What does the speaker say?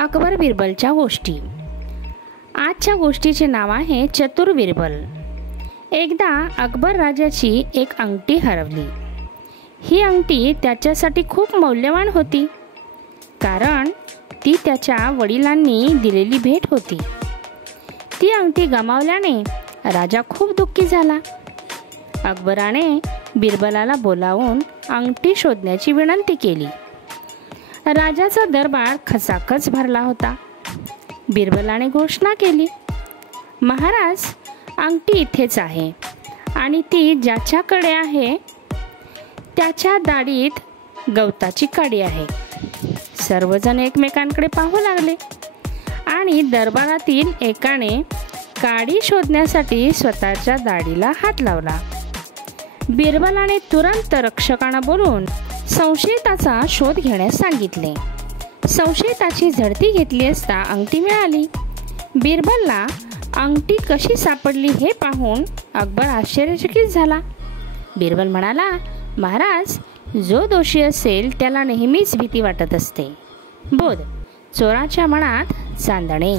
अकबर बिरबलच्या गोष्टी। आजच्या गोष्टीचे नाव आहे चतुर बिरबल। एकदा अकबर राजाची एक अंगठी हरवली। ही अंगठी त्याच्यासाठी खूप मौल्यवान होती, कारण ती त्याच्या वडिलांनी दिलेली भेट होती। ती अंगठी गमावल्याने राजा खूप दुःखी झाला। अकबराने बिरबलाला बोलावून अंगठी शोधण्याची विनंती केली। राजाचा दरबार खचाखच भरला होता। बिरबलाने घोषणा केली, महाराज, अंगठी इथेच आहे आणि ती ज्याच्याकडे आहे त्याच्या दाढीत गवताची काडी आहे। सर्वजण एकमेकांकडे पाहू लागले आणि दरबारातील एकाने काडी शोधण्यासाठी स्वतःच्या दाढीला हात लावला। बिरबलाने तुरंत रक्षकांना बोलून संशयिताचा शोध घेण्यास सांगितले। संशयिताची झडती घेतली असता अंगठी मिळाली। बिरबलला अंगठी कशी सापडली हे पाहून अकबर आश्चर्यचकित झाला। बिरबल म्हणाला, महाराज, जो दोषी असेल त्याला नेहमीच भीती वाटत असते। बोध, चोराच्या मनात चांदणे।